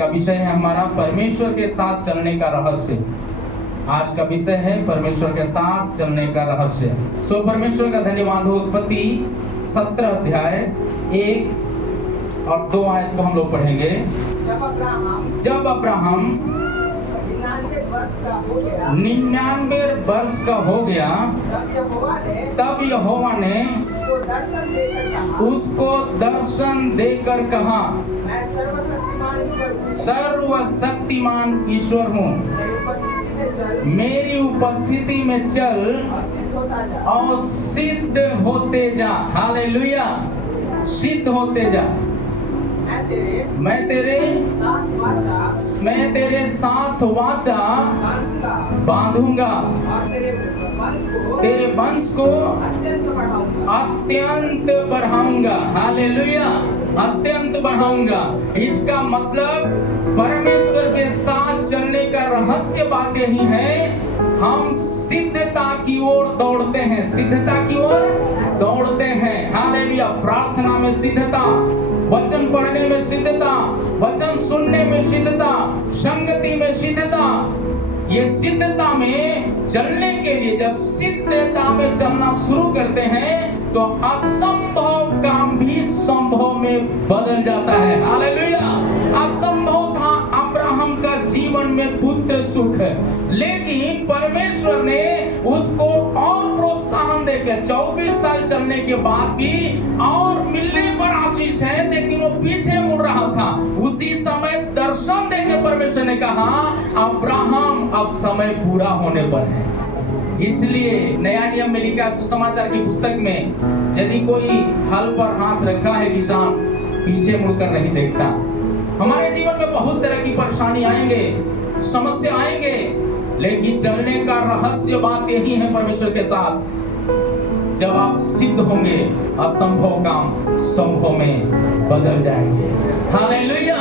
का विषय है हमारा परमेश्वर के साथ चलने का रहस्य। आज का विषय है परमेश्वर के साथ चलने का रहस्य। सो परमेश्वर का धन्यवाद हो। उत्पत्ति 17 अध्याय 1 और 2 आयत को हम लोग पढ़ेंगे। जब अब्राहम 99 वर्ष का हो गया तब यहोवा ने उसको दर्शन देकर कहा, सर्वशक्तिमान ईश्वर हूँ, मेरी उपस्थिति में चल और सिद्ध होते जा। हालेलुया, सिद्ध होते जा। मैं तेरे साथ वाचा बांधूंगा, तेरे वंश को अत्यंत बढ़ाऊंगा। हालेलुया, अत्यंत बढ़ाऊंगा। इसका मतलब परमेश्वर के साथ चलने का रहस्य बात यही है, हम सिद्धता की ओर दौड़ते हैं, सिद्धता की ओर दौड़ते हैं। हालेलुया, प्रार्थना में सिद्धता, वचन पढ़ने में सिद्धता, वचन सुनने में सिद्धता, संगति में सिद्धता। ये सिद्धता में चलने के लिए जब सिद्धता में चलना शुरू करते हैं तो असंभव काम भी संभव में बदल जाता है। हालेलुया, असंभव था अब्राहम का जीवन में पुत्र सुख, लेकिन परमेश्वर ने उसको और प्रोत्साहन देकर 24 साल चलने के बाद भी और मिलने पर आशीष है, लेकिन वो पीछे मुड़ रहा था। उसी समय दर्शन देकर परमेश्वर ने कहा, अब्राहम अब समय पूरा होने पर है। इसलिए नया नियम में लिखा सुसमाचार की पुस्तक में, यदि कोई हल पर हाथ रखा है किसान पीछे मुड़कर नहीं देखता। हमारे जीवन में बहुत तरह की परेशानी आएंगे, समस्या आएंगे, लेकिन चलने का रहस्य बात यही है परमेश्वर के साथ, जब आप सिद्ध होंगे असंभव काम संभव में बदल जाएंगे। हालेलुया।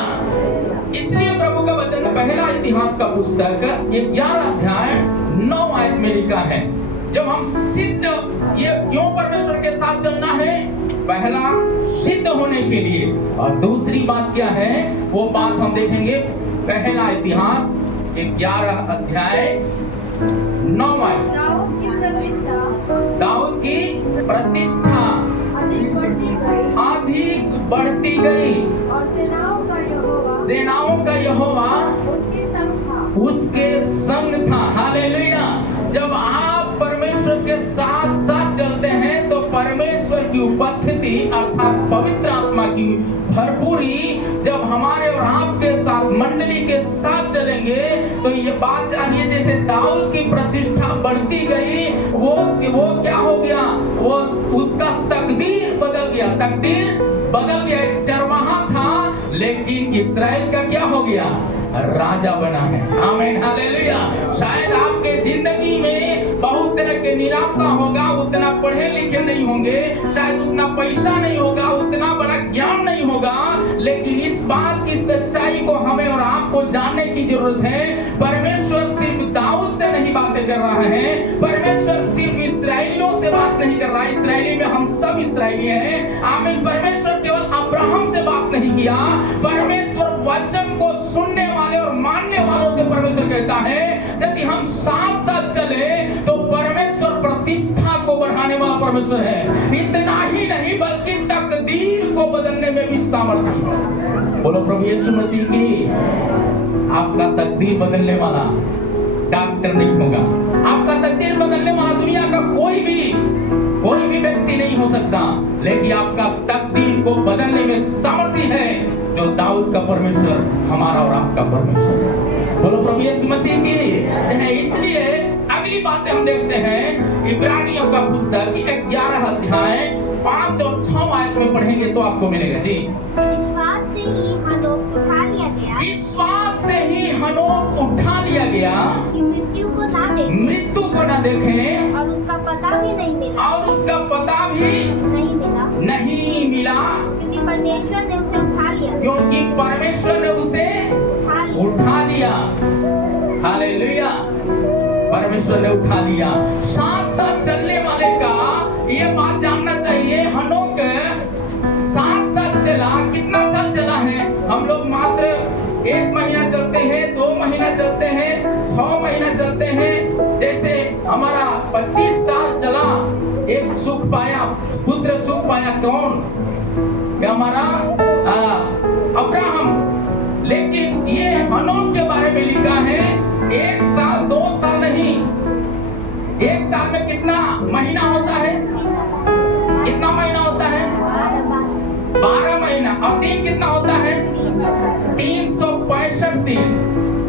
इसलिए प्रभु का वचन पहला इतिहास का पुस्तक 11 अध्याय 9 आयत में लिखा है, जब हम सिद्ध, ये क्यों परमेश्वर के साथ चलना है? पहला सिद्ध होने के लिए, और दूसरी बात क्या है वो बात हम देखेंगे। पहला इतिहास 11 अध्याय 9 आयत। दाऊद की प्रतिष्ठा अधिक बढ़ती गई और सेनाओं का यहोवा उसके संग था। हालेलुया। जब आप परमेश्वर के साथ साथ चलते हैं तो परमेश्वर की उपस्थिति अर्थात पवित्र आत्मा की भरपूरी जब हमारे और आपके साथ मंडली के साथ चलेंगे तो ये बात जानिए, जैसे दाऊद की प्रतिष्ठा बढ़ती गई, वो क्या हो गया, वो उसका तकदीर बदल गया, तकदीर बदल गया। एक चरवाहा था लेकिन इस्राएल का क्या हो गया, राजा बना है। आमीन, हालेलुया। शायद आपके जिंदगी में बहुत तरह के निराशा होगा, उतना पढ़े लिखे नहीं होंगे, शायद उतना पैसा नहीं होगा, उतना बड़ा ज्ञान नहीं होगा, लेकिन इस बात की सच्चाई को हमें और आपको जानने की जरूरत है। परमेश्वर सिर्फ दाऊद से नहीं बातें कर रहा है, परमेश्वर सिर्फ इस्राएलियों से बात नहीं कर रहा है। इस्राएली में हम सब इस्राएली हैं। आमीन। परमेश्वर केवल अब्राहम से बात नहीं किया, परमेश्वर वचन को सुनने वाले और मानने वालों से परमेश्वर कहता है, यदि हम साथ साथ चले तो परमेश्वर प्रतिष्ठा को बढ़ाने वाला परमेश्वर है। इतना ही नहीं बल्कि तकदीर को बदलने में भी सामर्थ्य है। बोलो प्रभु यीशु मसीह की। आपका तकदीर बदलने वाला डॉक्टर नहीं होगा, आपका तकदीर बदलने वाला दुनिया का कोई भी व्यक्ति नहीं हो सकता, लेकिन आपका तकदीर को बदलने में सामर्थ्य है जो दाऊद का परमेश्वर हमारा और आपका परमेश्वर है। बोलो प्रभु यीशु मसीह की जय। इसलिए अगली बातें हम देखते हैं इब्रानियों का पुस्तक 11 अध्याय 5 और 6 आयत में पढ़ेंगे तो आपको मिलेगा। जी, विश्वास से ही हनोक उठा लिया गया, विश्वास से ही हनोक उठा लिया गया कि मृत्यु को ना देखें और उसका पता भी नहीं मिला, और उसका पता भी नहीं मिला, क्योंकि परमेश्वर ने उसे उठा लिया, क्योंकि परमेश्वर ने उसे उठा लिया। हालेलुया, परमेश्वर ने उठा लिया। साथ साथ चलने वाले का ये बात जानना चाहिए, हनोक साथ साथ चला। कितना साल चला है? हम लोग मात्र 1 25 साल चला, एक सुख पाया, पुत्र सुख पाया। कौन? हमारा अब्राहम। लेकिन ये हनोक के बारे में लिखा है 1 साल 2 साल नहीं, 1 साल में कितना महीना होता है? कितना महीना होता है? 12 महीना। और दिन कितना होता है? 365 दिन।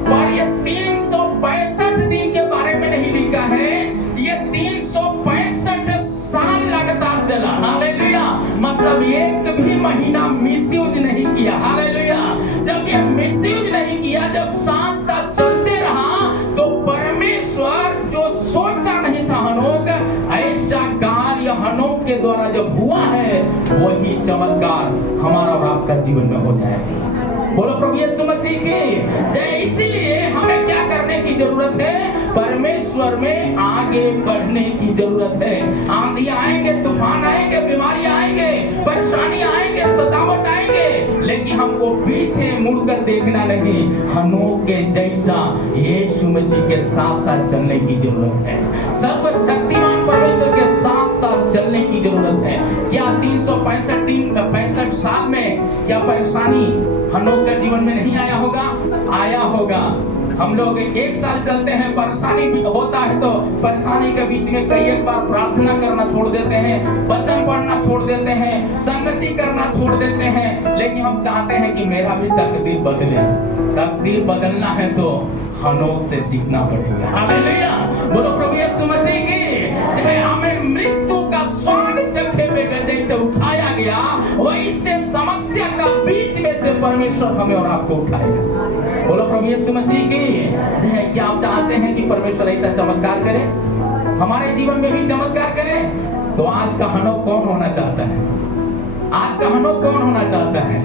पर ये 365 दिन के बारे में नहीं लिखा है, ये 365 साल लगातार चला। हालेलुया। मतलब एक भी महीना मिसयूज नहीं किया। हालेलुया। जब ये मिसयूज नहीं किया, जब साथ साथ चलते रहा, तो परमेश्वर जो सोचा नहीं था हनोक, ऐसा कार्य हनोक के द्वारा जब हुआ है, वही चमत्कार हमारा और आपका जीवन में हो जाएगा। बोलो प्रभु यीशु मसीह की जय। इसलिए हमें क्या करने की जरूरत है? परमेश्वर में आगे बढ़ने की जरूरत है। आंधी आएंगे, तूफान आएंगे, बीमारी आएंगे, परेशानी आएंगे, सतावट आएंगे, लेकिन हमको पीछे मुड़कर देखना नहीं, हनोक के जैसा यीशु मसीह के साथ साथ चलने की जरूरत है। सर्वशक्तिमान परमेश्वर के साथ साथ चलने की जरूरत है। क्या 365 साल में क्या परेशानी हनोक के जीवन में नहीं आया होगा? आया होगा। हम लोग 1 साल चलते हैं, परेशानी भी होता है, तो परेशानी के बीच में कई एक बार प्रार्थना करना छोड़ देते हैं, वचन पढ़ना छोड़ देते हैं, संगति करना छोड़ देते हैं। लेकिन हम चाहते हैं कि मेरा भी तकदीर बदले। तकदीर बदलना है तो हनोक से सीखना पड़ेगा। हालेलुया। बोलो प्रभु यीशु मसीह की जय। हमें मृत्यु का स्वाद चखे बगैर जैसे उठाया गया, वैसे समस्या का बीच में से परमेश्वर हमें और आपको उठाएगा। बोलो प्रभु यीशु मसीह की जय। क्या आप चाहते हैं कि परमेश्वर ऐसा चमत्कार करे, हमारे जीवन में भी चमत्कार करे? तो आज का हनोक कौन होना चाहता है? आज का हनोक कौन होना चाहता है?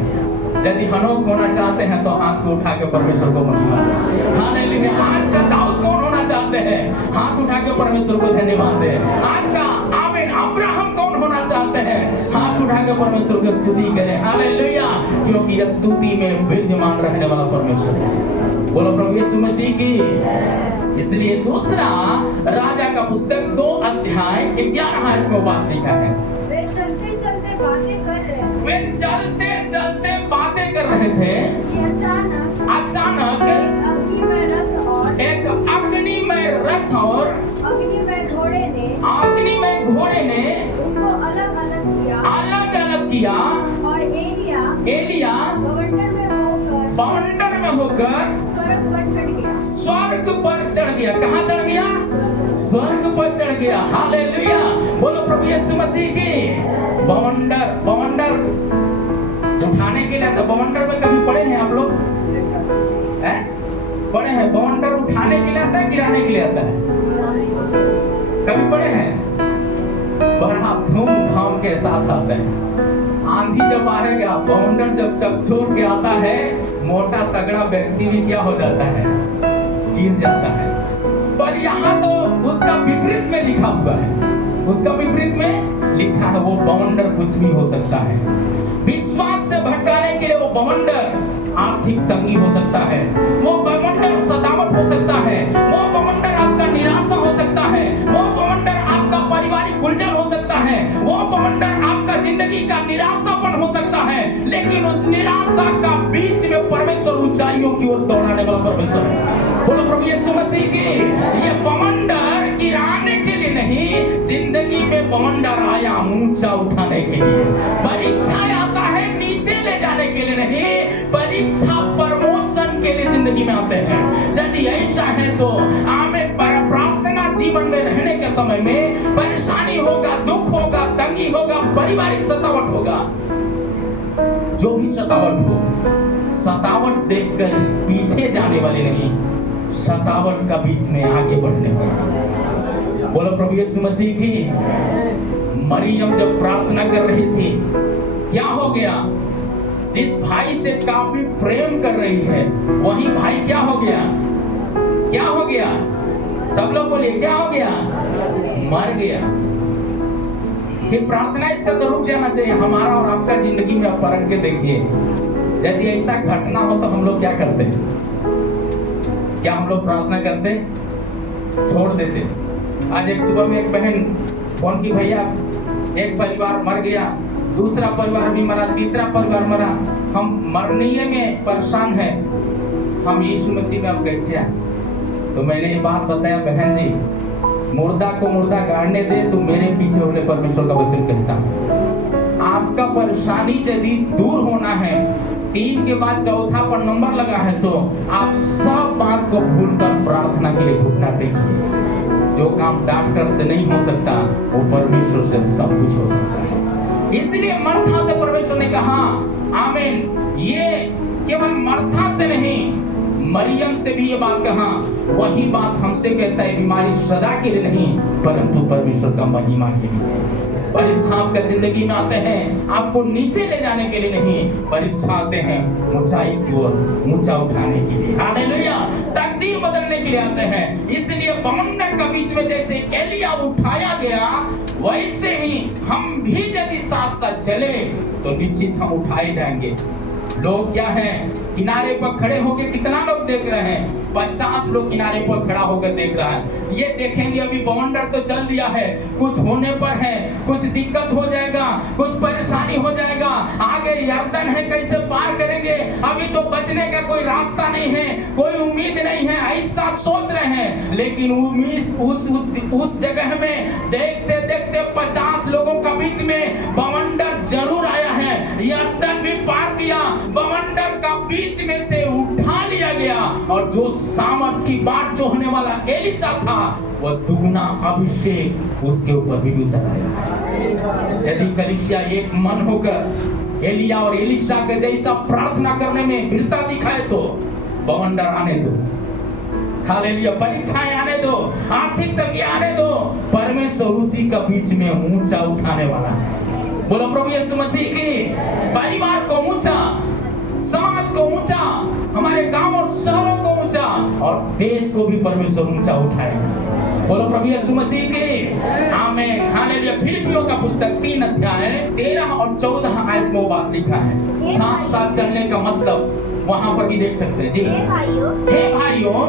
यदि हनोक होना चाहते हैं तो हाथ को उठा के परमेश्वर को महिमा दें। हालेलुया। आज का दाऊद कौन होना चाहते हैं? हाथ उठा के परमेश्वर को धन्यवाद दें। आज का आमीन अब्राहम कौन होना चाहते हैं? हाथ उठा के परमेश्वर की स्तुति करें। हालेलुया। क्योंकि यह स्तुति में विराजमान रहने वाला परमेश्वर है। बोलो प्रभु यीशु मसीह की। इसलिए दूसरा राजा का पुस्तक 2 अध्याय 11 आयत में बात लिखा है। वे चलते चलते बातें कर रहे थे। वे चलते चलते बातें कर रहे थे कि अचानक एक अग्निमय रथ और अग्निमय घोड़े ने उनको अलग अलग किया और एलिया बवंडर में होकर स्वर्ग पर चढ़ गया। कहाँ चढ़ गया? स्वर्ग पर चढ़ गया। हालेलुया। बोलो प्रभु यीशु मसीह की। बवंडर उठाने के लिए, तो बवंडर में कभी पढ़े हैं आप लोग? हैं? पढ़े हैं? बवंडर उठाने के लिए आता है, गिराने के लिए आता है? कभी पढ़े हैं? बड़ा धूमधाम के साथ आता है। आंधी जब आएगा, बवंडर जब चकचोर के आता है, मोटा तगड़ा व्यक्ति भी क्या हो जाता है? गिर जाता है। पर यहाँ तो उसका विपरीत में लिखा हुआ है। उसका विपरीत में लिखा है, वो बवंडर कुछ भी हो सकता है। विश्वास से भटकाने के लिए वो बवंडर आर्थिक तंगी हो सकता है, वो बवंडर सतावट हो सकता है, वो बवंडर आपका निराशा हो सकता है, वो बवंडर आपका पारिवारिक उलझन हो सकता है, वो बवंडर आपका जिंदगी का निराशापन हो सकता है। लेकिन उस निराशा का बीच में परमेश्वर ऊंचाइयों की ओर दौड़ाने वाला परमेश्वर है। बोलो प्रभु यीशु मसीह की। ये बवंडर गिराने के लिए नहीं, जिंदगी में बवंडर आया ऊंचा उठाने के लिए। परीक्षा आता है नीचे ले जाने के लिए नहीं, परीक्षा प्रमोशन के लिए जिंदगी में आते हैं। यदि ऐसा है तो हमें प्रार्थना जीवन में रहने के समय में परेशानी होगा, दुख होगा, तंगी होगा, पारिवारिक सतावट होगा, जो भी सतावट हो, सतावट देखकर पीछे जाने वाले नहीं, सतावट का बीच में आगे बढ़ने वाले। बोलो प्रभु यीशु मसीह की। मरियम जब प्रार्थना कर रही थी, क्या हो गया? जिस भाई से काफी प्रेम कर रही है, वही भाई क्या हो गया? क्या हो गया? सब लोग बोलिए, क्या हो गया? मर गया। ये प्रार्थना इसका तो रुक जाना चाहिए। हमारा और आपका जिंदगी में आप परख के देखिए, यदि ऐसा घटना हो तो हम लोग क्या करते? क्या हम लोग प्रार्थना करते? छोड़ देते? आज एक सुबह में एक बहन फोन की, भैया एक परिवार मर गया, दूसरा परिवार भी मरा, तीसरा परिवार मरा, हम मरने में परेशान हैं, हम यीशु मसीह में अब कैसे आए? तो मैंने ये बात बताया, बहन जी मुर्दा को मुर्दा गाड़ने दे तो मेरे पीछे होने परमेश्वर का वचन कहता है। आपका परेशानी यदि दूर होना है, 3 के बाद चौथा पर नंबर लगा है, तो आप सब बात को भूलकर प्रार्थना के लिए घुटना टेकिए। जो काम डॉक्टर से नहीं हो सकता वो परमेश्वर से सब कुछ हो सकता है। इसलिए मर्था से परमेश्वर ने कहा आमीन। ये केवल मर्था से नहीं, मरियम से भी ये बात कहा। वही बात हमसे कहता है, बीमारी सदा के लिए नहीं परंतु परमेश्वर का महिमा के लिए। परीक्षा आपका जिंदगी में आते हैं आपको नीचे ले जाने के लिए नहीं, परीक्षा आते हैं ऊंचाई की ओर ऊंचा उठाने के लिए। हालेलुया, तकदीर बदलने के लिए आते हैं। इसलिए बवंडर का बीच में जैसे एलिया उठाया गया, वैसे ही हम भी यदि साथ साथ चले तो निश्चित हम उठाए जाएंगे। लोग क्या है, किनारे पर खड़े होकर कितना लोग देख रहे हैं? 50 लोग किनारे पर खड़ा होकर देख रहा है। ये देखेंगे अभी बवंडर तो चल दिया है, कुछ होने पर है, कुछ दिक्कत हो जाएगा, कुछ परेशानी हो जाएगा, आगे यर्दन है कैसे पार करेंगे, अभी तो बचने का कोई रास्ता नहीं है, कोई उम्मीद नहीं है, ऐसा सोच रहे हैं। लेकिन उम्मीद उस जगह में देखते देखते 50 लोगों का बीच में बवंडर जरूर आया है, यर्दन भी पार किया, बवंडर का बीच में से उठा लिया गया, और जो सामर्थ की बात जो होने वाला एलिशा था, वह दुगुना अभिषेक उसके ऊपर भी उतर आया। यदि कलीसिया एक मन होकर एलिया और एलिशा के जैसा प्रार्थना करने में वीरता दिखाए तो बवंडर आने दो, हालेलुया, परीक्षाएं आने दो, आर्थिक तंगी आने दो, परमेश्वर उसी का बीच में ऊंचा उठाने वाला है। बोलो प्रभु यीशु मसीह की। परिवार को ऊंचा, समाज को ऊंचा, हमारे गांव और शहरों को ऊंचा, और देश को भी परमेश्वर ऊंचा उठाएगा। बोलो प्रभु यीशु मसीह की आमीन। हालेलुया। फिलिपियों का पुस्तक 3 अध्याय 13 और 14 आयत में वो बात लिखा है। साथ साथ चलने का मतलब वहां पर भी देख सकते हैं जी। हे भाइयों,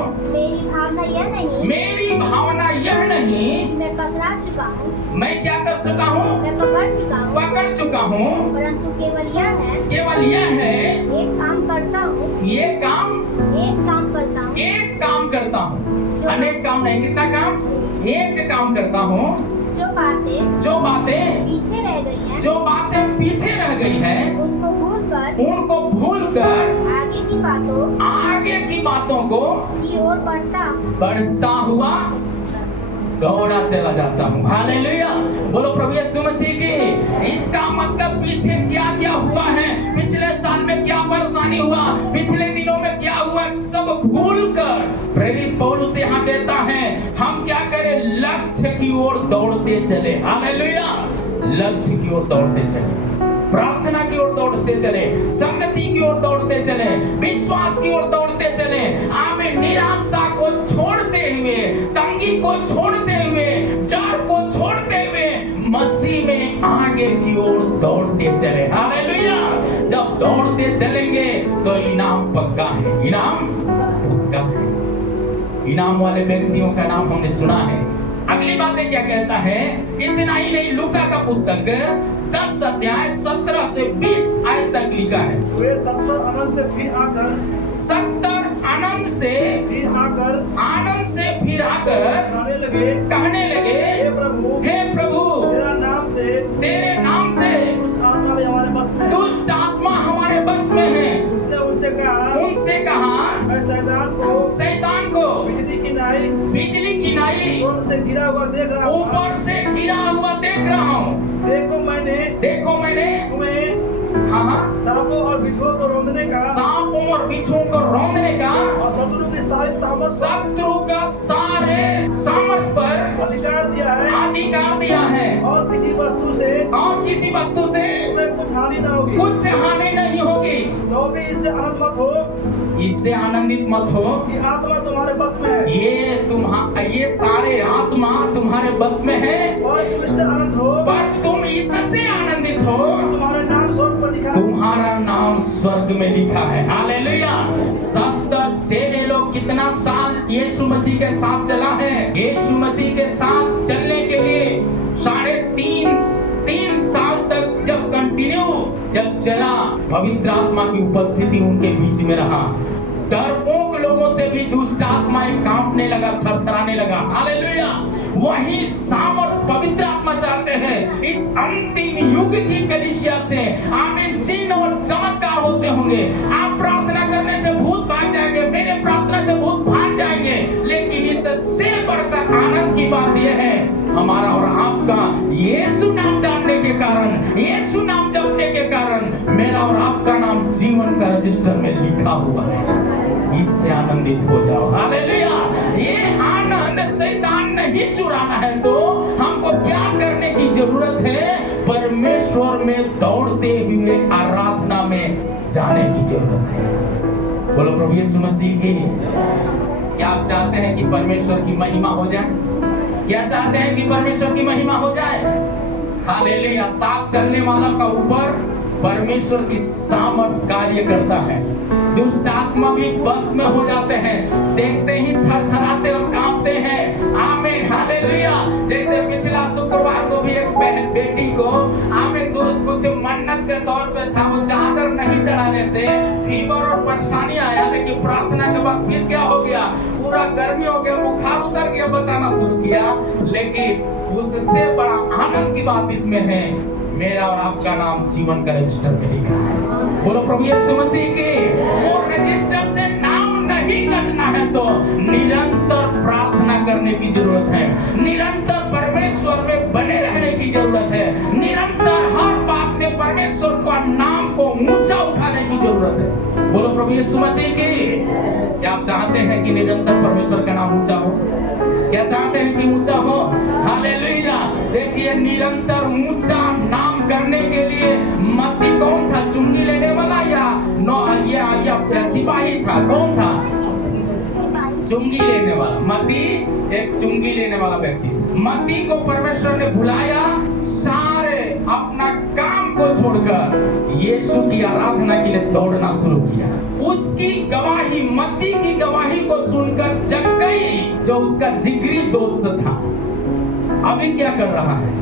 मेरी भावना यह नहीं मैं पकड़ा चुका हूँ, मैं क्या कर चुका हूँ, मैं पकड़ चुका हूँ, परंतु केवल यह है एक काम करता हूँ, अनेक काम नहीं, कितना काम, एक काम करता हूँ। जो बातें पीछे रह गई हैं, उनको भूलकर आगे की बातों को की ओर बढ़ता हुआ दौड़ा चला जाता हूँ। हालेलुया। बोलो प्रभु यीशु मसीह की। इसका मतलब पीछे क्या क्या हुआ है, पिछले साल में क्या परेशानी हुआ, पिछले दिनों में क्या हुआ, सब भूलकर प्रेरित पौलुस यहाँ कहता है हम क्या करें, लक्ष्य की ओर दौड़ते चले। हालेलुया। लक्ष्य की ओर दौड़ते चले, प्रार्थना की ओर दौड़ते चले, संगति की ओर दौड़ते चले, विश्वास की ओर दौड़ते चले। आमीन। निराशा को छोड़ते हुए, तंगी को छोड़ते हुए, डर को छोड़ते हुए मसीह में आगे की ओर दौड़ते चले। हालेलुया। जब दौड़ते चलेंगे तो इनाम पक्का है, इनाम पक्का है। इनाम वाले व्यक्तियों का नाम हमने सुना है। अगली बातें क्या कहता है, इतना ही नहीं, लूका का पुस्तक 10 अध्याय 17 से 20 आयत तक लिखा है। वे 70 आनंद से फिर आकर कहने लगे हे प्रभु तेरे नाम से दुष्ट आत्मा हमारे बस में है। उनसे कहा शैतान को बिजली की नाई ऊपर से गिरा हुआ देख रहा हूँ। देखो मैंने तुम्हें सांपों और बिच्छुओं को रौंदने का और शत्रु का सारे सामर्थ पर अधिकार दिया है, और किसी वस्तु से कुछ हानि नहीं होगी। तो भी इससे आनंदित मत हो कि आत्मा तुम्हारे बस में है। ये सारे आत्मा तुम्हारे बस में है, और तुम इससे आनंद हो, पर तुम इससे आनंदित हो, तुम्हारा नाम स्वर्ग में लिखा है। हालेलुया। 70 चेले लोग कितना साल यीशु मसीह के साथ चला है। यीशु मसीह के साथ चलने के लिए 3.5 साल तक जब जब चला, पवित्र आत्मा की उपस्थिति उनके बीच में रहा। डरपोक लोगों से भी दुष्ट आत्माएं कांपने लगा, थरथराने लगा। हालेलुया। वही सामर्थ पवित्र आत्मा चाहते हैं इस अंतिम युग की कलीसिया से। आमीन। चिन्ह और चमत्कार होते होंगे। आप प्रार्थना करने से भूत भाग जाएंगे, मेरे प्रार्थना से भूत भाग जाएंगे, लेकिन इससे बढ़कर आनंद की बात यह है, हमारा और आपका यीशु नाम जानने के कारण, यीशु नाम जपने के कारण मेरा और आपका नाम जीवन का रजिस्टर में लिखा हुआ है। इससे आनंदित हो जाओ। हालेलुया। ये आनंद शैतान नहीं चुराना है तो हमको क्या करने की जरूरत है? परमेश्वर में दौड़ते हुए आराधना में जाने की जरूरत है। बोलो प्रभु यीशु मसीह की। क्या आप चाहते हैं कि परमेश्वर की महिमा हो जाए? क्या चाहते हैं कि परमेश्वर की महिमा हो जाए? हालेलुया। साथ चलने वाला का ऊपर परमेश्वर की सामर्थ कार्य करता है। दुष्ट आत्मा भी बस में हो जाते हैं, देखते ही थरथराते और कांपते हैं। आमीन। हालेलुया। जैसे पिछला शुक्रवार को भी एक बेटी को आमीन कुछ मन्नत के तौर पे था, वो चादर नहीं चढ़ाने से फीवर और परेशानी आया, लेकिन प्रार्थना के बाद फिर क्या हो गया? पूरा गर्मी हो गया, बुखार उतर गया, बताना शुरू किया। लेकिन उससे बड़ा आनंद की बात इसमें है, मेरा और आपका नाम जीवन का रजिस्टर में लिखा है। बोलो प्रभु यीशु मसीह की। और रजिस्टर से नाम नहीं कटना है तो निरंतर प्रार्थना करने की जरूरत है, निरंतर परमेश्वर में बने रहने की जरूरत है, निरंतर हर बात में परमेश्वर का नाम को ऊंचा उठाने की जरूरत है। बोलो प्रभु यीशु मसीह की। क्या आप चाहते हैं कि निरंतर परमेश्वर का नाम ऊंचा हो? क्या चाहते हैं कि ऊंचा हो? हालेलुया। देखिए, निरंतर ऊंचा नाम करने के लिए मत्ती कौन था? चुंगी लेने वाला या सिपाही था? कौन था? चुंगी लेने वाला। मत्ती एक चुंगी लेने वाला व्यक्ति था। मत्ती को परमेश्वर ने बुलाया, सारे अपना काम को छोड़कर यीशु की आराधना के लिए दौड़ना शुरू किया। उसकी गवाही, मत्ती की गवाही को सुनकर जक्कई जो उसका जिगरी दोस्त था, अभी क्या कर रहा है?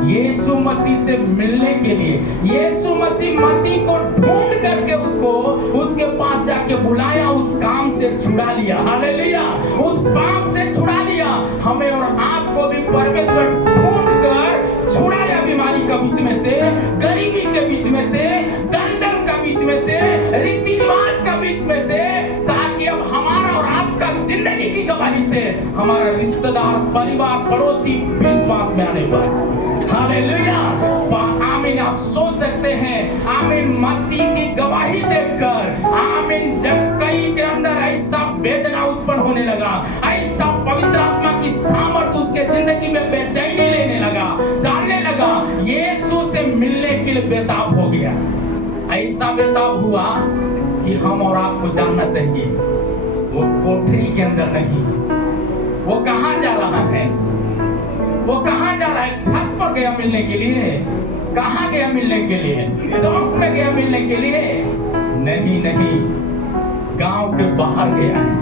यीशु मसीह से मिलने के लिए यीशु मसीह मत्ती को ढूंढ करके उसको उसके पास जाके बुलाया, उस काम से छुड़ा लिया। हालेलुया। उस पाप से छुड़ा लिया। हमें और आपको भी परमेश्वर ढूंढ कर छुड़ाया, बीमारी के बीच में से, गरीबी के बीच में से, दलदल का बीच में से, रीति रिवाज का बीच में से, ताकि अब हमारा और आपका जिंदगी की गवाही से हमारा रिश्तेदार, परिवार, पड़ोसी विश्वास में आने पर। हालेलुया। आमीन। आप सोच सकते हैं, आमीन, मत्ती की गवाही देखकर आमीन जक्कई के अंदर ऐसा वेदना उत्पन्न होने लगा, ऐसा पवित्र आत्मा की सामर्थ्य उसके जिंदगी में बेचैनी लेने लगा, डालने लगा, यीशु से मिलने के लिए बेताब हो गया। ऐसा बेताब हुआ कि हम और आपको जानना चाहिए, वो कोठरी के अंदर नहीं, वो कहां जा रहा है? वो कहां जा रहा है? छत पर गया मिलने के लिए? कहां गया मिलने के लिए? चौक में गया मिलने के लिए? नहीं नहीं, गांव के बाहर गया है।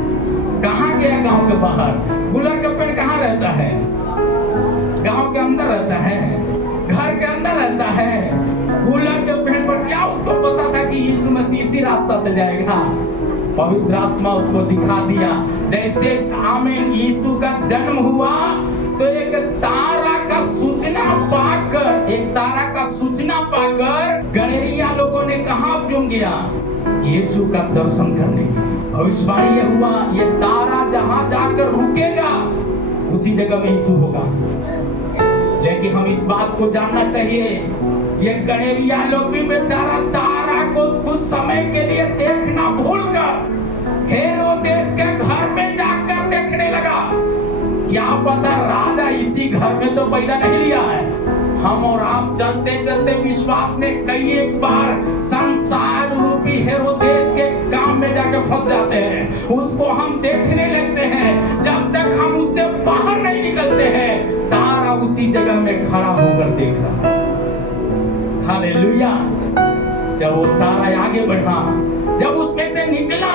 कहां गया? गांव के बाहर। गुलर का पेड़ कहां रहता है? गांव के अंदर रहता है, घर के अंदर रहता है। गुलर के पेड़ पर क्या उसको पता था कि यीशु मसीह इसी रास्ता से जाएगा? पवित्र आत्मा उसको दिखा दिया। जैसे आमीन यीशु का जन्म हुआ तो एक तारा का सूचना पाकर गणेरिया लोगों ने कहां क्यों गया? यीशु का दर्शन करने के लिए। भविष्यवाणी यह हुआ, ये तारा जहां जाकर रुकेगा उसी जगह में यीशु होगा। लेकिन हम इस बात को जानना चाहिए, ये गणेरिया लोग भी बेचारा तारा को कुछ समय के लिए देखना भूलकर हेरोदेस के घर में जाकर देखने लगा। क्या पता राजा इसी घर में तो पैदा नहीं लिया है। हम और आप चलते चलते विश्वास में कई एक बार संसार रूपी हेरोदेस के काम में जाके फंस जाते हैं, उसको हम देखने लगते हैं। जब तक हम उससे बाहर नहीं निकलते हैं, तारा उसी जगह में खड़ा होकर देख रहा है। हालेलुया। जब वो तारा आगे बढ़ा, जब उसमें से निकला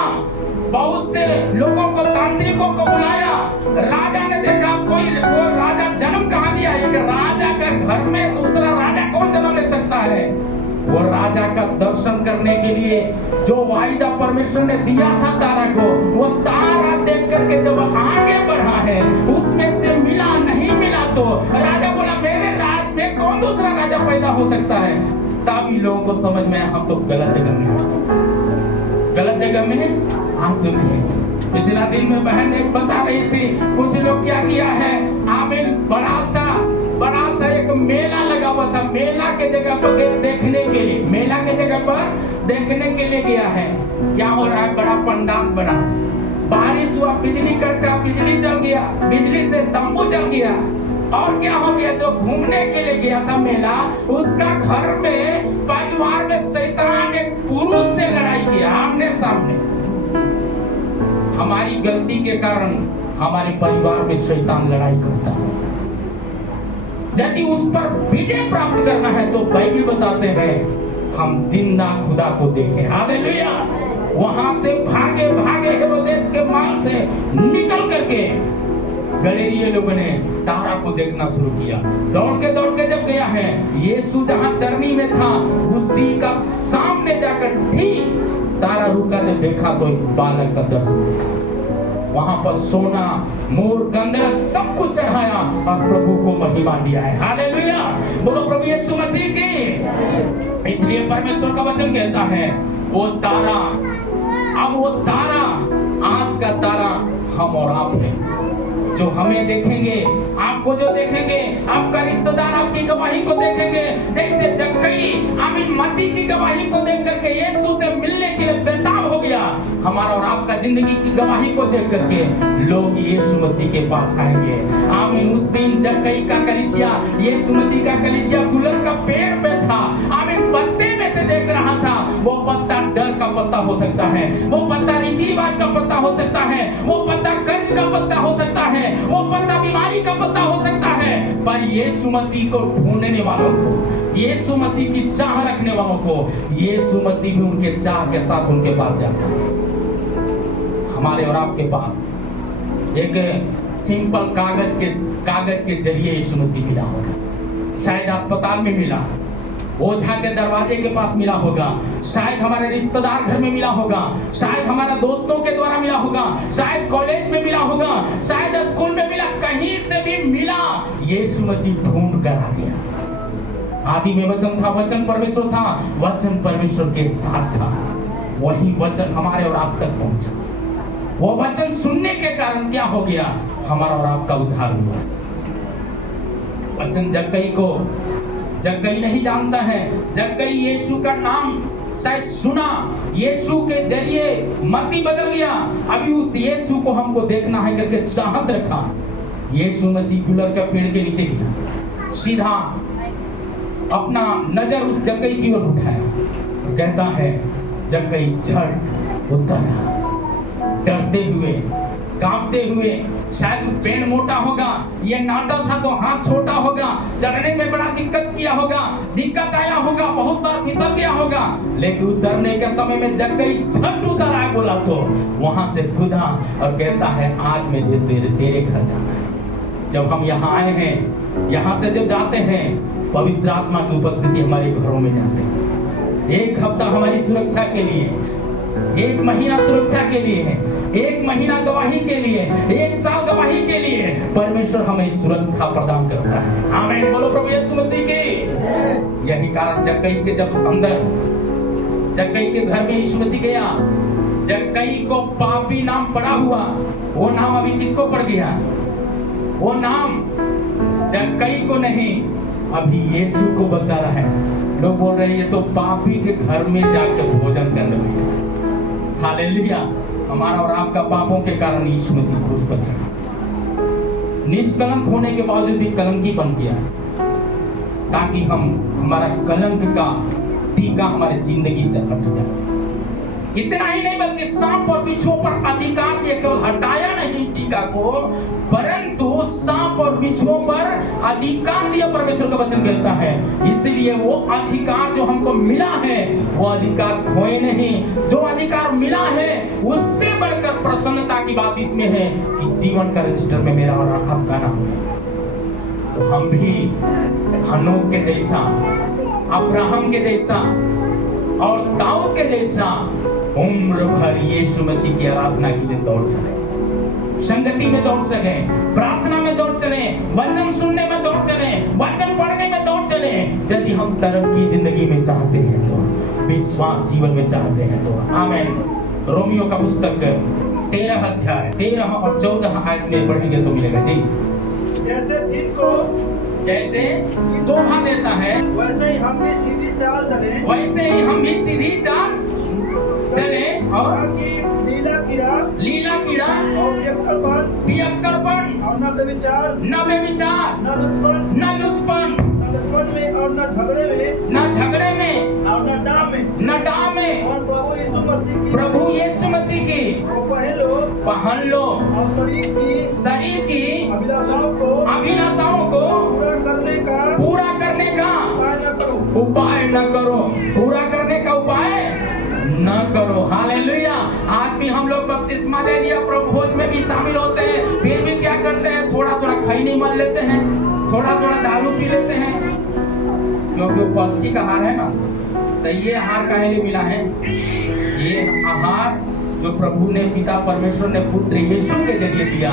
बहुत से लोगों को, तांत्रिकों को बुलाया। राजा ने देखा कोई राजा जन्म कहाँ लिया, एक राजा का घर में दूसरा राजा कौन जन्म ले सकता है। वो राजा का दर्शन करने के लिए जो वायदा परमेश्वर ने दिया था तारा को, वो तारा देख करके जब आगे बढ़ा है, उसमें से मिला नहीं मिला तो राजा बोला मेरे राज में कौन दूसरा राजा पैदा हो सकता है। तभी लोगों को समझ में हम तो गलत जगह में आ चुके, गलत जगह में आ चुके हैं। पिछला दिन में बहन एक बता रही थी, कुछ लोग क्या किया है, आमिन, बड़ा सा एक मेला लगा हुआ था, मेला के जगह पर देखने के लिए, मेला के जगह पर देखने के लिए गया है। क्या हो रहा है, बड़ा पंडाल बना, बारिश हुआ, बिजली कड़का, बिजली जल गया, बिजली से तंबू जल गया, और क्या हो गया, जो घूमने के लिए गया था मेला, उसका घर में परिवार में शैतान एक पुरुष से लड़ाई किया आमने सामने। हमारी गलती के कारण हमारे परिवार में शैतान लड़ाई करता है। यदि उस पर विजय प्राप्त करना है तो बाइबल बताते हैं हम जिंदा खुदा को देखें। हालेलुया। वहां से भागे हेरोदेस के माल से निकल करके गलीलिये लोगों ने तारा को देखना शुरू किया। दौड़ के जब गया है, यीशु जहां चरनी में था उसी का सामने जाकर ठीक तारा रुका, जब देखा तो एक बालक का दर्शन देखा। वहां पर सोना, मोर, गंधरस सब कुछ चढ़ाया और प्रभु को महिमा दिया है। हालेलुया। बोलो प्रभु यीशु मसीह की। इसलिए परमेश्वर का वचन कहता है वो तारा, अब वो तारा, आज का तारा हम और आप हैं। जो हमें देखेंगे, आपको जो देखेंगे, आपका रिश्तेदार आपकी गवाही को देखेंगे। जैसे जक्कई आमीन मत्ती की गवाही को देख करके यीशु से मिलने के लिए बेताब हो गया, हमारा और आपका जिंदगी की गवाही को देख करके लोग यीशु मसीह के पास आएंगे। आमीन। उस दिन जक्कई का कलीसिया, यीशु मसीह का कलीसिया गुलर का पेड़ पे था। आमीन। पत्ते में से देख रहा था। वो पत्ता डर का पत्ता हो सकता है, वो पत्ता रीति रिवाज का पत्ता हो सकता है, वो पत्ता कर्ज का पत्ता हो सकता है, वो पत्ता बीमारी का पत्ता हो सकता है, पर यीशु मसीह को ढूंढने वालों को, यीशु मसीह की चाह रखने वालों को, यीशु मसीह भी उनके चाह के साथ उनके पास जाता है। हमारे और आपके पास एक सिंपल कागज के जरिए यीशु मसीह मिला होगा। शायद अस्पताल में मिला, ओझा के दरवाजे के पास मिला होगा, शायद हमारे रिश्तेदार घर में मिला होगा, शायद हमारा दोस्तों के द्वारा मिला होगा, शायद कॉलेज में मिला होगा, शायद स्कूल में मिला, कहीं से भी मिला। यीशु मसीह ढूंढ कर आ गया। आदि में वचन था, वचन परमेश्वर था, वचन परमेश्वर के साथ था। वही वचन हमारे और आप तक पहुंचा। वो वचन सुनने के कारण क्या हो गया, हमारा और आपका उद्धार हुआ। वचन जक्कई नहीं जानता है, जक्कई यीशु का नाम शायद सुना, यीशु के जरिए मती बदल गया। अभी उस यीशु को हमको देखना है करके चाहत रखा। यीशु मसीह गुलर का पेड़ के नीचे गया, सीधा अपना नजर उस जक्कई की ओर उठाया, कहता है जक्कई झट उतरा, डरते हुए, कांपते हुए। शायद पेड़ मोटा होगा, ये नाटा था तो हाथ छोटा होगा, चढ़ने में बड़ा दिक्कत किया होगा, दिक्कत आया होगा, बहुत बार फिसल गया होगा, लेकिन उतरने के समय में जक्कई झट उतर आया। बोला तो वहां से खुदा और कहता है आज मुझे तेरे घर जाना है। जब हम यहाँ आए हैं, यहाँ से जब जाते हैं, पवित्र आत्मा की उपस्थिति हमारे घरों में जाते हैं। एक हफ्ता हमारी सुरक्षा के लिए, एक महीना सुरक्षा के लिए, एक महीना गवाही के लिए, एक साल गवाही के लिए परमेश्वर हमें सुरक्षा प्रदान करता है। आमीन। बोलो प्रभु यीशु मसीह की। यही कारण जक्कई के जब अंदर जक्कई के घर में यीशु मसीह गया, जक्कई को पापी नाम पड़ा हुआ, वो नाम अभी किसको पड़ गया? वो नाम जक्कई को नहीं, अभी यीशु को बता रहा है। लोग बोल रहे हैं ये तो पापी के घर में जाकर भोजन करने लगे। हालेलुया। हमारा और आपका पापों के कारण यीशु मसीह क्रूस पर चढ़ा, निष्कलंक होने के बावजूद भी कलंकी बन गया, ताकि हमारा कलंक का टीका हमारे जिंदगी से हट जाए। इतना ही नहीं बल्कि सांप और बिच्छुओं पर अधिकार दिए, केवल हटाया नहीं टीका को, परंतु सांप और बिच्छुओं पर अधिकार दिया, परमेश्वर का वचन कहता है। इसलिए वो अधिकार जो हमको मिला है वो अधिकार खोए नहीं। जो अधिकार मिला है उससे बढ़कर प्रसन्नता की बात इसमें है कि जीवन का रजिस्टर में मेरा और आपका नाम है। तो हम भी हनोक के जैसा, अब्राहम के जैसा और दाऊद के जैसा उम्र भर यीशु मसीह की आराधना के लिए दौड़ चले, संगति में दौड़ चले, प्रार्थना में दौड़ चले, वचन सुनने में दौड़ चले, वचन पढ़ने में दौड़ चले। यदि हम तरक्की जिंदगी में चाहते हैं तो, विश्वास जीवन में चाहते हैं तो। आमीन। रोमियो का पुस्तक 13 अध्याय 13 और 14 आयत में पढ़ेंगे तो मिलेगा जी। जैसे इनको जैसे शोभा देता है वैसे ही हम भी सीधी चाल चले, वैसे ही हम भी सीधी चाल चले और ताकि लीला कीड़ा और पियक्कड़पन और न व्यभिचार, न व्यभिचार, न लुचपन में और न झगड़े में और न डाह में और प्रभु यीशु मसीह की पहन लो और शरीर की अभिलाषाओं को पूरा करने का उपाय न करो। पूरा करने का उपाय न करो। हालेलुया। आज भी हम लोग बपतिस्मा ले लिया, प्रभु भोज में भी शामिल होते हैं, फिर भी क्या करते हैं, थोड़ा थोड़ा खैनी मल लेते हैं, थोड़ा थोड़ा दारू पी लेते हैं, क्योंकि वो पौष्टिक आहार है ना। तो ये आहार काहे लिए मिला है? ये आहार जो प्रभु ने, पिता परमेश्वर ने पुत्र यीशु के जरिए दिया,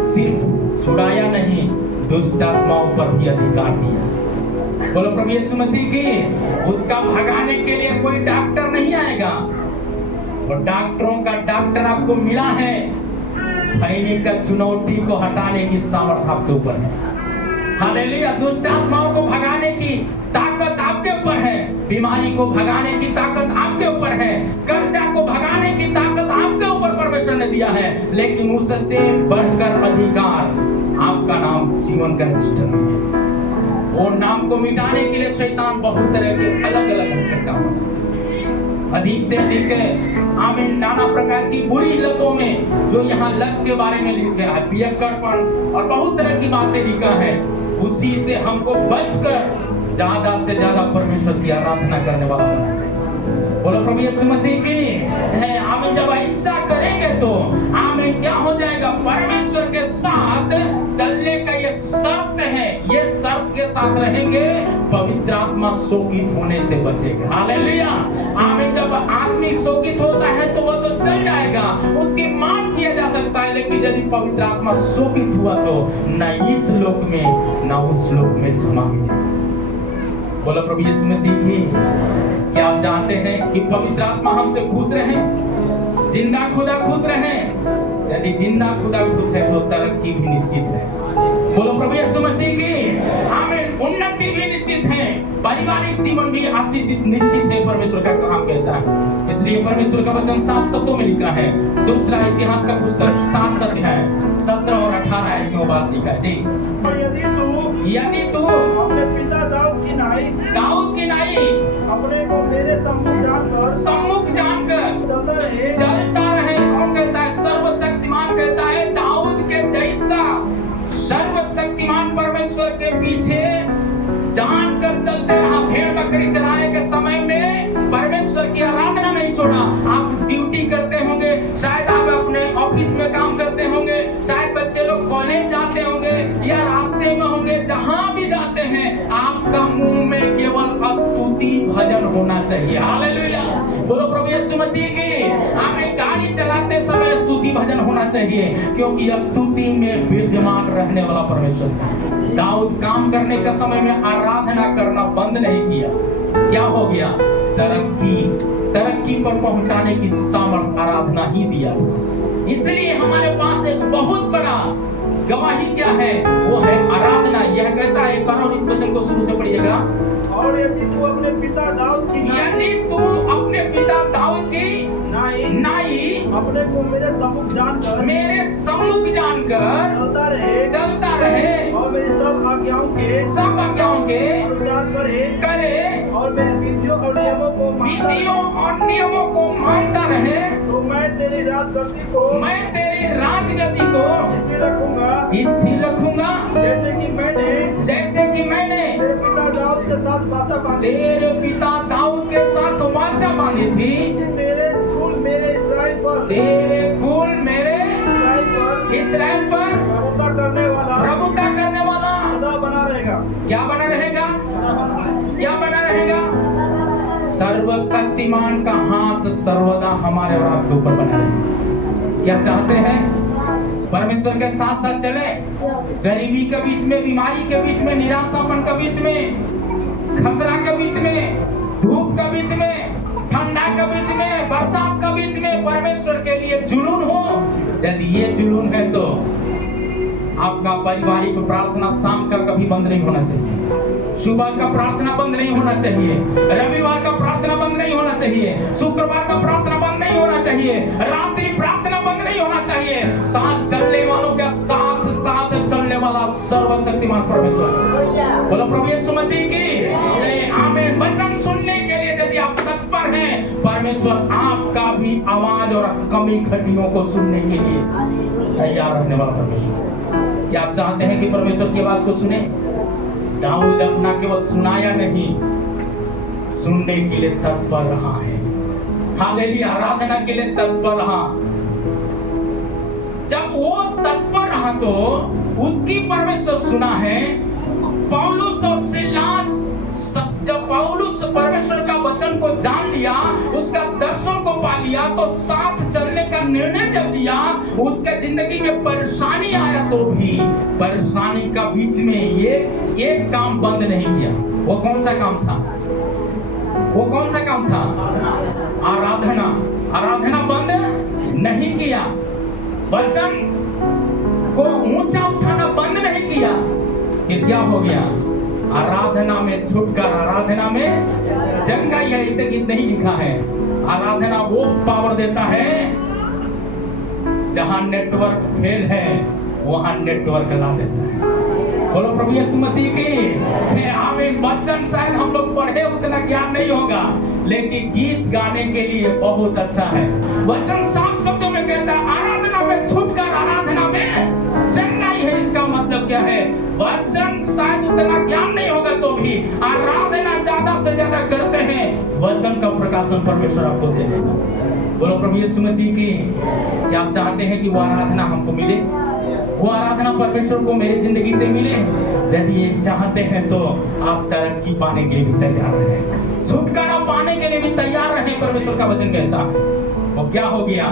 सिर्फ छुड़ाया नहीं, दुष्ट आत्माओं पर भी अधिकार दिया। बोलो प्रभु यीशु मसीह की। उसका भगाने के लिए कोई डॉक्टर नहीं आएगा, और डॉक्टरों का डॉक्टर आपको मिला है। खैनी का चुनौती को हटाने की सामर्थ्य आपके ऊपर है। हालेलुया। दुष्ट आत्माओं को भगाने की ताकत आपके ऊपर है, बीमारी को भगाने की ताकत आपके ऊपर है, कर्जा को भगाने की ताकत आपके ऊपर परमेश्वर ने दिया है। लेकिन उससे बढ़कर अधिकार आपका नाम जीवन का रजिस्टर में है। वो नाम को मिटाने के लिए शैतान बहुत तरह के अलग अलग हरकत करता है, अधिक से अधिक आमीन, नाना प्रकार की बुरी लतों में, जो यहाँ लत के बारे में लिखा है, पियक्कड़पन और बहुत तरह की बातें लिखा है, उसी से हमको बचकर ज्यादा से ज्यादा परमेश्वर की आराधना करने वाला होना चाहिए। बोलो प्रभु यीशु मसीह की है। आमीन। जब ऐसा करेंगे तो आमीन क्या हो जाएगा? परमेश्वर के साथ चलने का ये शर्त है, ये शर्त के साथ रहेंगे, पवित्र आत्मा शोकित होने से बचेगा। हालेलुया। आमीन। जब आदमी शोकित होता है तो वो तो चल जाएगा, उसकी माफ किया जा सकता है, लेकिन यदि पवित्र आत्मा शोकित हुआ तो न इस लोक में न उस लोक में क्षमा मिलेगा। बोलो प्रभु यीशु मसीह की। क्या आप चाहते हैं कि पवित्र आत्मा हमसे खुश रहे, जिंदा खुदा खुश रहे? यदि जिंदा खुदा खुश है तो तरक्की भी निश्चित है। बोलो प्रभु यीशु मसीह की। आमीन। उन्नति भी निश्चित है, पारिवारिक जीवन भी आशीषित निश्चित है, परमेश्वर का काम कहता है। इसलिए परमेश्वर का वचन साफ शब्दों में लिखा है। दूसरा इतिहास का पुस्तक 7 अध्याय 17 और 18 आयत में बात लिखा है जी। और यदि तू अपने पिता दाऊद की नाई अपने को मेरे सम्मुख जानकर चलता रहे। कौन कहता है? सर्वशक्तिमान कहता है, दाऊद के जैसा सर्वशक्तिमान परमेश्वर के पीछे जानकर चलते रहा। भेड़ बकरी चराने के समय में परमेश्वर की आराधना नहीं छोड़ा। आप ड्यूटी करते होंगे, शायद आप अपने ऑफिस में काम करते होंगे, शायद बच्चे लोग कॉलेज जाते होंगे या रास्ते में होंगे, जहां भी जाते हैं आपका मुंह में केवल स्तुति भजन होना चाहिए। हालेलुया। बोलो प्रभु यीशु मसीह की। हमें गाड़ी चलाते समय स्तुति भजन होना चाहिए, क्योंकि स्तुति में विराजमान रहने वाला परमेश्वर है। दाऊद काम करने के समय में आराधना करना बंद नहीं किया। क्या हो गया? तरक्की पर पहुंचाने की सामर्थ्य आराधना ही दिया। इसलिए हमारे पास एक बहुत बड़ा गवाही क्या है? वो है आराधना। यह कहता है, एक बार और इस वचन को शुरू से पढ़िएगा। और यदि तू अपने पिता दाऊद की नाई अपने को मेरे सम्मुख जानकर चलता रहे और मेरी सब आज्ञाओं के अनुसार करे और मेरे विधियों और नियमों को मानता रहे, तो मैं तेरी राजगद्दी को रखूंगा स्थिर रखूंगा, जैसे कि मैंने तेरे पिता दाऊद के साथ वाचा बांधी तेरे पिता दाऊद के साथ वाचा बांधी थी कि तेरे कुल मेरे इसराइल पर इसराइल पर प्रभुता करने वाला सदा बना रहेगा। क्या बना रहेगा? सदा बना रहेगा। क्या बना रहेगा? सर्वशक्तिमान का हाथ सर्वदा हमारे और आपके ऊपर बना रहे। क्या चाहते हैं? परमेश्वर के साथ साथ चले, गरीबी के बीच में, बीमारी के बीच में, निराशापन के बीच में, खतरा के बीच में, धूप के बीच में, ठंडा के बीच में, बरसात के बीच में परमेश्वर के लिए जुनून हो। यदि ये जुनून है तो आपका पारिवारिक प्रार्थना शाम का कभी बंद नहीं होना चाहिए, सुबह का प्रार्थना बंद नहीं होना चाहिए, रविवार का प्रार्थना बंद नहीं होना चाहिए, शुक्रवार का प्रार्थना बंद नहीं होना चाहिए, रात्रि प्रार्थना बंद नहीं होना चाहिए। साथ चलने वालों के साथ साथ चलने वाला सर्वशक्तिमान परमेश्वर। बोलो प्रभु यीशु मसीह की आमीन। वचन सुनने के लिए यदि आप तत्पर हैं, परमेश्वर आपका भी आवाज और कमी खटियों को सुनने के लिए तैयार रहने वाला परमेश्वर। क्या आप चाहते हैं कि परमेश्वर की आवाज को सुने? दाऊद अपना केवल सुनाया नहीं, सुनने के लिए तत्पर रहा है। हालेलुया, आराधना के लिए तत्पर रहा। जब वो तत्पर रहा तो उसकी परमेश्वर सुना है। पौलुस और सिलास जब पौलुस परमेश्वर का वचन को जान लिया, उसका दर्शन को पा लिया, तो साथ चलने का निर्णय जब लिया, उसके जिंदगी में परेशानी आया तो भी परेशानी का बीच में ये एक काम बंद नहीं किया। वो कौन सा काम था? वो कौन सा काम था? आराधना बंद नहीं किया। वचन को ऊंचा उठाना बंद नहीं किया। फिर क्या हो गया? आराधना में छुटकर आराधना में जंगाई है। इसे गीत नहीं लिखा है। आराधना वो पावर देता है, जहां नेटवर्क फेल है वहां नेटवर्क ला देता है। बोलो प्रभु यीशु मसीह की आमीन। वचन शायद हम लोग पढ़े उतना ज्ञान नहीं होगा, लेकिन गीत गाने के लिए बहुत अच्छा है। वचन साफ शब्दों में कहता है, आराधना में छुटकर आराधना में चंगाई है। इसका मतलब क्या है? वचन शायद उतना ज्ञान नहीं होगा तो भी आराधना ज्यादा से ज्यादा करते हैं, वचन का प्रकाशन परमेश्वर आपको दे देगा। बोलो प्रभु यीशु मसीह की। क्या आप चाहते हैं कि वो आराधना हमको मिले? वो आराधना परमेश्वर को मेरी जिंदगी से मिले? यदि ये चाहते हैं तो आप तरक्की पाने के लिए भी तैयार रहें, छुटकारा पाने के लिए भी तैयार रहें। परमेश्वर का वचन कहता है। वो क्या हो गया?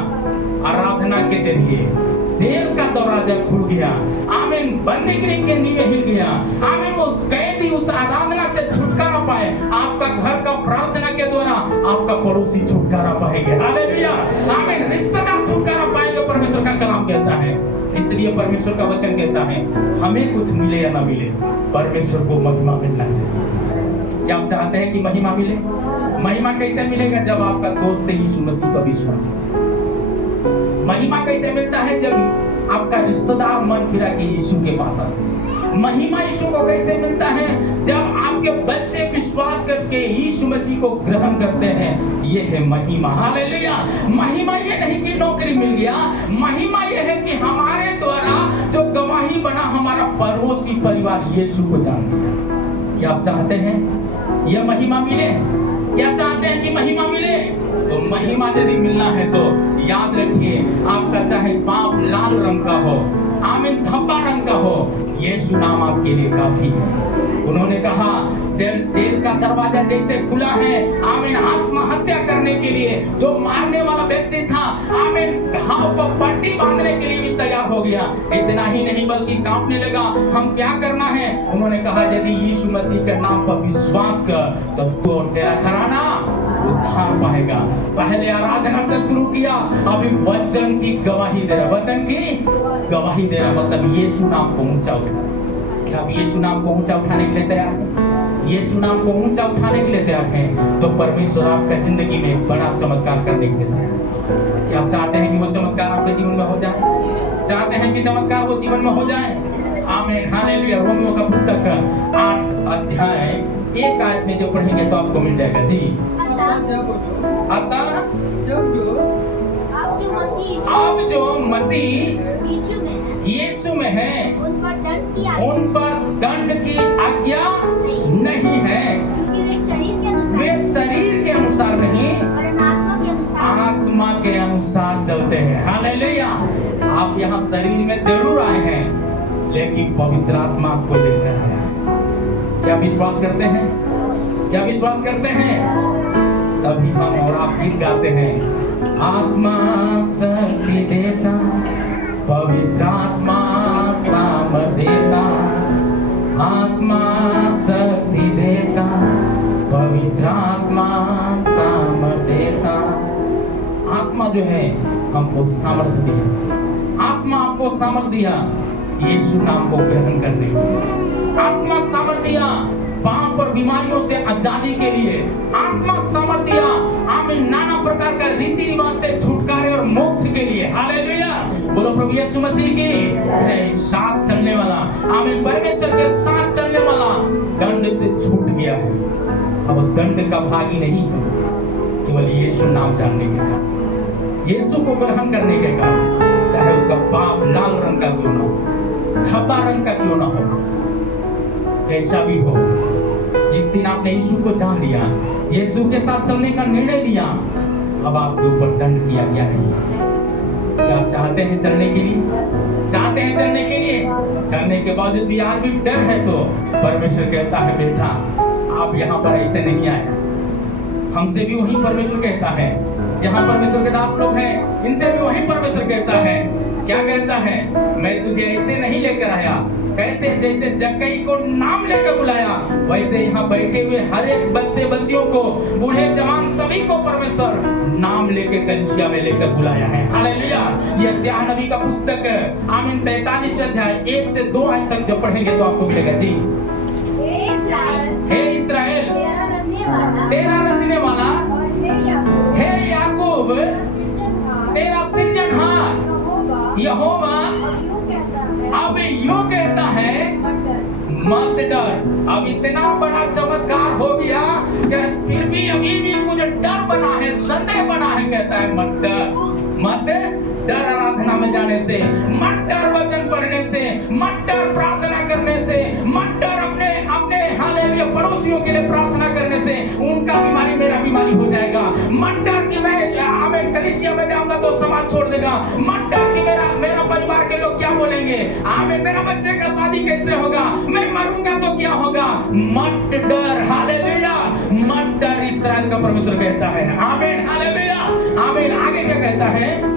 आराधना के जरिए जेल का दरवाजा खुल गया। आमीन। बंदीगृह के नींव हिल गया। आमीन। वो कैदी उस आराधना से छुटकारा पाए। आपका घर का प्रार्थना के द्वारा आपका पड़ोसी छुटकारा पाएंगे। हालेलुया। आमीन। रिश्तेदार छुटकारा पाएंगे, परमेश्वर का कलाम कहता है। इसलिए परमेश्वर का वचन कहता है, हमें कुछ मिले या ना मिले, परमेश्वर को महिमा मिलना चाहिए। क्या आप चाहते हैं कि महिमा मिले? महिमा कैसे मिलेगा? जब आपका दोस्त यीशु मसीह पर विश्वास है। महिमा कैसे मिलता है? जब आपका रिश्तेदार मन फिरा के यीशु के पास आते हैं। महिमा यीशु को कैसे मिलता है? जब आपके बच्चे विश्वास करके यीशु मसीह को ग्रहण करते हैं। ये है महिमा। हालेलुया। महिमा ये नहीं कि नौकरी मिल गया, महिमा ये है कि हमारे द्वारा जो गवाही बना, हमारा पड़ोसी परिवार यीशु को जान गया। क्या आप चाहते हैं यह महिमा मिले? क्या चाहते हैं कि महिमा मिले? तो महिमा यदि मिलना है तो याद रखिए, आपका चाहे पाप लाल रंग का हो, आमीन, धब्बा रंग का हो, यीशु नाम आपके लिए काफी है। उन्होंने कहा जेल का दरवाजा जैसे खुला है, आमीन, आत्महत्या करने के लिए जो मारने वाला व्यक्ति था, आमीन, घाव पर पट्टी बांधने के लिए भी तैयार हो गया। इतना ही नहीं बल्कि कांपने लगा। हम क्या करना है? उन्होंने कहा, यदि यीशु मसीह के नाम पर विश्वास कर तो तू और तेरा घराना उद्धार पाएगा। पहले आराधना से शुरू किया, अभी वचन की गवाही दे रहा। वचन की गवाही दे रहा मतलब यीशु नाम को ऊंचा उठा। क्या आप यीशु नाम को ऊंचा उठाने के लिए तैयार हैं? यीशु नाम को ऊंचा उठाने के लिए तैयार हैं तो परमेश्वर आपका जिंदगी में बड़ा चमत्कार करने के लिए तैयार है। क्या आप चाहते हैं कि वो चमत्कार आपके जीवन में हो जाए? चाहते हैं कि चमत्कार वो जीवन में हो जाए? आमीन। हालेलुया। रोमियो का पुस्तक 8 अध्याय 1 आयत में जो पढ़ेंगे तो आपको मिल जाएगा। जी। अतः अब जो मसीह यीशु में है, उन पर दंड की उन पर दंड की आज्ञा नहीं है, क्योंकि वे शरीर के अनुसार वे शरीर के अनुसार नहीं, वरन आत्मा के अनुसार आत्मा के अनुसार चलते हैं। हालेलुया। आप यहाँ शरीर में जरूर आए हैं, लेकिन पवित्र आत्मा आपको लेकर आया। क्या विश्वास करते हैं? क्या विश्वास करते हैं? तभी हम और आप गीत गाते हैं, आत्मा शक्ति देता, पवित्र आत्मा सामर्थ देता, आत्मा शक्ति देता, पवित्र आत्मा सामर्थ देता। आत्मा जो है हमको सामर्थ दिया, आत्मा आपको सामर्थ दिया यीशु नाम को ग्रहण करने के लिए, आत्मा सामर्थ दिया पाप और बीमारियों से आजादी के लिए, आत्मा सामर्थ दिया आमीन नाना प्रकार का रीति रिवाज से छुटकारे और मोक्ष के लिए। हालेलुया। बोलो प्रभु यीशु मसीह की जय। साथ चलने वाला आमीन, परमेश्वर के साथ चलने वाला दंड से छूट गया है, अब दंड का भागी नहीं है, केवल यीशु नाम जानने के कारण, यीशु को ग्रहण करने के कारण, चाहे उसका पाप लाल रंग का क्यों ना हो, धब्बा रंग का क्यों ना हो, कैसा भी हो, जिस दिन आपने यीशु को जान लिया, यीशु के साथ चलने का निर्णय लिया, अब आपके ऊपर दंड किया गया नहीं है। क्या आप चाहते हैं चलने के लिए? चाहते हैं चलने के लिए? चलने के बावजूद भी आज भी डर है, तो परमेश्वर कहता है बेटा आप यहाँ पर ऐसे नहीं आए। हमसे भी वही परमेश्वर कहता है, यहाँ परमेश्वर के दास लोग हैं, इनसे भी वही परमेश्वर कहता है। क्या कहता है? मैं तुझे ऐसे नहीं लेकर आया, कैसे जैसे जक्कई को नाम लेकर बुलाया, वैसे यहाँ बैठे हुए हर एक बच्चे बच्चियों को, बूढ़े जवान सभी को परमेश्वर नाम लेके कलीसिया में लेकर बुलाया है। हालेलुया। यशायाह नबी का पुस्तक आमीन 43 अध्याय 1 से 2 आयत तक जब पढ़ेंगे तो आपको मिलेगा। जी हे इस्राएल तेरा रचने वाला, हे याकूब तेरा सृजनहार यहोवा अब यूं कहता है मत डर। अब इतना बड़ा चमत्कार हो गया कि फिर भी अभी भी कुछ डर बना है, संदेह बना है। कहता है मत डर, मत डर आराधना में जाने से, मत डर वचन पढ़ने से, मत डर प्रार्थना करने से, मत डर अपने अपने हालेलुया पड़ोसियों के लिए प्रार्थना करने से, उनका बीमारी मेरा बीमारी हो जाएगा। मत डर कि मैं आमीन कलीसिया में जाऊंगा तो समाज छोड़ देगा, मत डर कि मेरा परिवार के लोग क्या बोलेंगे, आमीन मेरा बच्चे का शादी कैसे होगा, मैं मरूंगा तो क्या होगा। मत डर, हालेलुया मत डर, इस्राएल का परमेश्वर कहता है। आमीन हालेलुया आमीन। आगे क्या कहता है?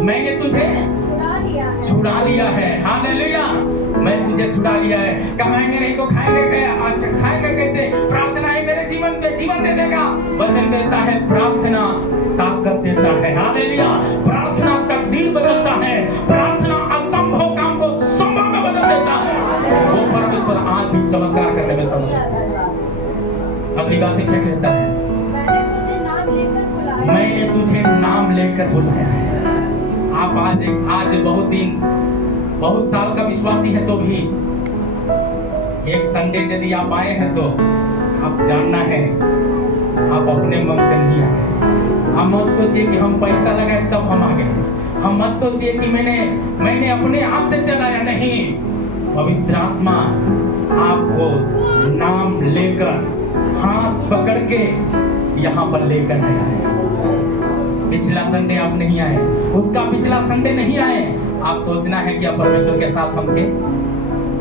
मैंने तुझे छुड़ा लिया है। हालेलुया मैं तुझे छुड़ा लिया है। कमाएंगे नहीं तो खाएंगे कैसे? प्रार्थना ही मेरे जीवन पे जीवन दे देगा। वचन कहता है प्रार्थना ताकत देता है। हालेलुया प्रार्थना तकदीर बदलता है, प्रार्थना असंभव काम को संभव में बदल देता है। वो परमेश्वर आज भी चमत्कार करने में समर्थ है। अगली बात क्या कहता है? मैंने तुझे नाम लेकर बुलाया है। आप आज बहुत साल का विश्वासी है तो भी एक संडे यदि आप आए हैं तो आप जानना है आप अपने मन से नहीं आए। हम मत सोचिए कि हम पैसा लगाए तब हम आ गए। हम मत सोचिए कि मैंने अपने आप से चलाया, नहीं। पवित्र आत्मा आपको नाम लेकर हाथ पकड़ के यहाँ पर लेकर आया है। पिछला संडे आप नहीं आए, उसका पिछला संडे नहीं आए, आप सोचना है कि आप परमेश्वर के साथ हम थे।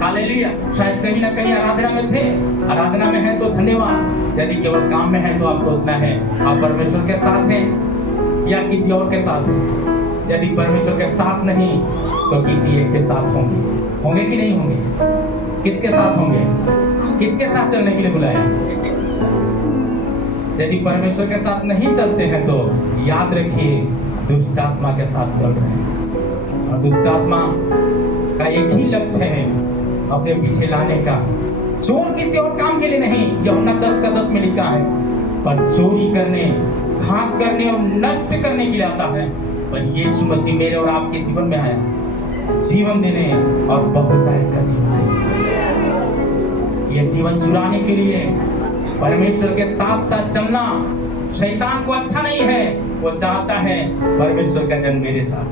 हालेलुया शायद कहीं ना कहीं आराधना में थे, आराधना में है तो धन्यवाद। यदि केवल काम में है तो आप सोचना है आप परमेश्वर के साथ हैं या किसी और के साथ हैं। यदि परमेश्वर के साथ नहीं तो किसी एक के साथ होंगे कि नहीं होंगे? किसके साथ होंगे? किसके साथ चलने के लिए बुलाया? यदि परमेश्वर के साथ नहीं चलते हैं तो याद रखिए दुष्ट आत्मा के साथ चल रहे हैं। और दुष्ट आत्मा का एक ही लक्ष्य है अपने पीछे लाने का। चोर किसी और काम के लिए नहीं, यूहन्ना 10:10 में लिखा है, पर चोरी करने, घात करने और नष्ट करने के लिए आता है। पर यीशु मसीह मेरे और आपके जीवन में आया जीवन देने और बहुतायत का जीवन देने। यह जीवन चुराने के लिए परमेश्वर के साथ साथ चलना शैतान को अच्छा नहीं है। वो चाहता है परमेश्वर का जन मेरे साथ,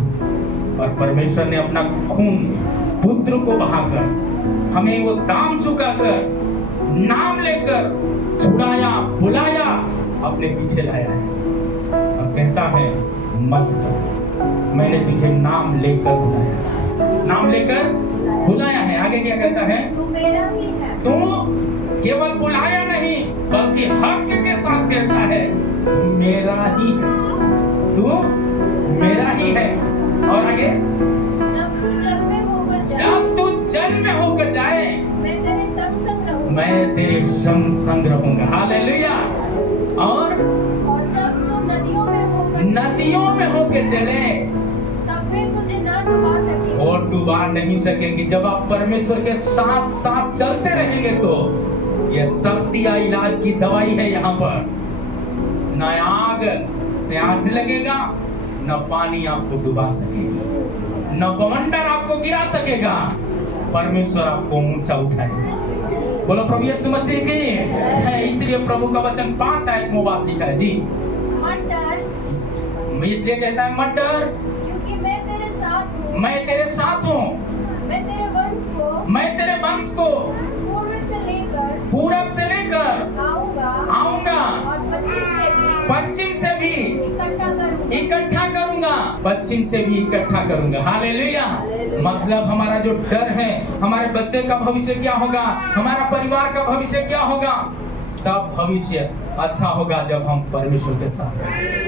और परमेश्वर ने अपना खून पुत्र को बहाकर हमें वो दाम चुकाकर नाम लेकर छुड़ाया, बुलाया, अपने पीछे लाया है और कहता है मत डर, मैंने तुझे नाम लेकर बुलाया, नाम लेकर बुलाया है। आगे क्या कहता है? तू मेरा ही है। तू केवल बुलाया नहीं बल्कि हक के साथ कहता है मेरा ही है, तू मेरा ही है। और आगे, जब तू जल में होकर जाए, जब तू जल में होकर जाए मैं तेरे संग संग रहूंगा। मैं तेरे संग संग रहूंगा। हालेलुया। और जब तू नदियों में होकर चले तब वे तुझे ना डुबा सकेंगे। और डुबा नहीं सकेंगी। जब आप परमेश्वर के साथ साथ चलते रहेंगे तो यह शक्ति या इलाज की दवाई है। यहाँ पर न आग से आंच लगेगा, न पानी आपको डुबा सकेगा, न बवंडर आपको गिरा सकेगा। परमेश्वर आपको ऊंचा उठाएगा। बोलो प्रभु यीशु मसीह की। इसलिए प्रभु का वचन 5 आयत में बात लिखा है जी, मत डर, इसलिए कहता है मत डर क्योंकि मैं तेरे साथ हूँ। मैं तेरे साथ हूँ। मैं तेरे वंश को पूर्व से लेकर आऊंगा और पश्चिम से भी इकट्ठा करूंगा। पश्चिम से भी इकट्ठा करूंगा। हालेलुया। मतलब हमारा जो डर है, हमारे बच्चे का भविष्य क्या होगा, हमारा परिवार का भविष्य क्या होगा, सब भविष्य अच्छा होगा जब हम परमेश्वर के साथ चलेंगे।